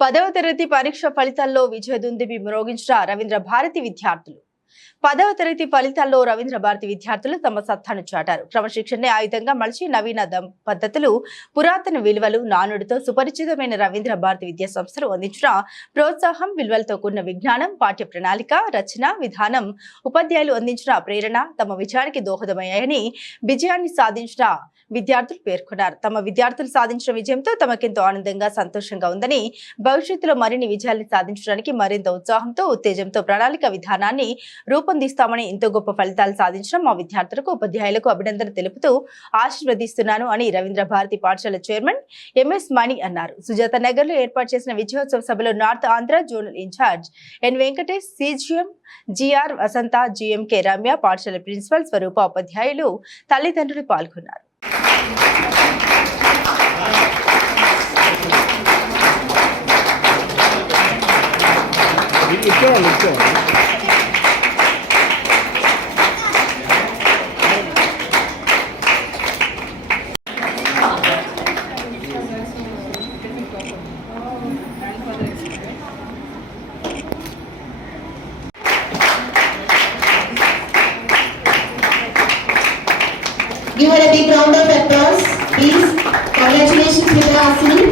పదవ తరగతి పరీక్ష ఫలితాల్లో విజయదుందుబి మ్రోగించిన రవీంద్ర భారతి విద్యార్థులు. పదవ తరగతి ఫలితాల్లో రవీంద్ర భారతి విద్యార్థులు తమ సత్తాను చాటారు. క్రమశిక్షణే ఆయుధంగా మలిచి నవీన పద్ధతులు పురాతన విలువలు నానుడితో సుపరిచితమైన రవీంద్ర భారతి విద్యా సంస్థలు అందించిన ప్రోత్సాహం విలువలతో కూడిన విజ్ఞానం పాఠ్య ప్రణాళిక రచన విధానం ఉపాధ్యాయులు అందించిన ప్రేరణ తమ విజయానికి దోహదమయ్యాయని విజయాన్ని సాధించిన విద్యార్థులు పేర్కొన్నారు. తమ విద్యార్థులు సాధించిన విజయంతో తమకెంతో ఆనందంగా సంతోషంగా ఉందని భవిష్యత్తులో మరిన్ని విజయాల్ని సాధించడానికి మరింత ఉత్సాహంతో ఉత్తేజంతో ప్రణాళిక విధానాన్ని రూపొందిస్తామని ఎంతో గొప్ప ఫలితాలు సాధించిన మా విద్యార్థులకు ఉపాధ్యాయులకు అభినందన తెలుపుతూ ఆశీర్వదిస్తున్నాను అని రవీంద్ర భారతి పాఠశాల చైర్మన్ ఎంఎస్ మణి అన్నారు. సుజాత నగర్లో ఏర్పాటు చేసిన విజయోత్సవ సభలో north Andhra zonal in-charge N Venkatesh CGM G R Vasantha G M K Ramya పాఠశాల ప్రిన్సిపల్ స్వరూప ఉపాధ్యాయులు తల్లిదండ్రులు పాల్గొన్నారు. ఇక్కడ Give her a big round of applause, please. Congratulations, Mitra Asini.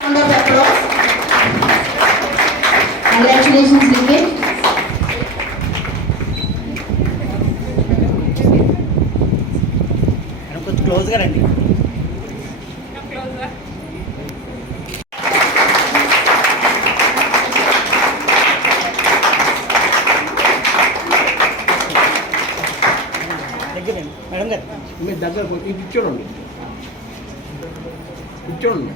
Round of applause. Congratulations, Niket. కొంచెం క్లోజ్గా రండి దగ్గర రండి మేడం గారు. మీరు దగ్గర ఇది చూడండి. ఇది చూడండి.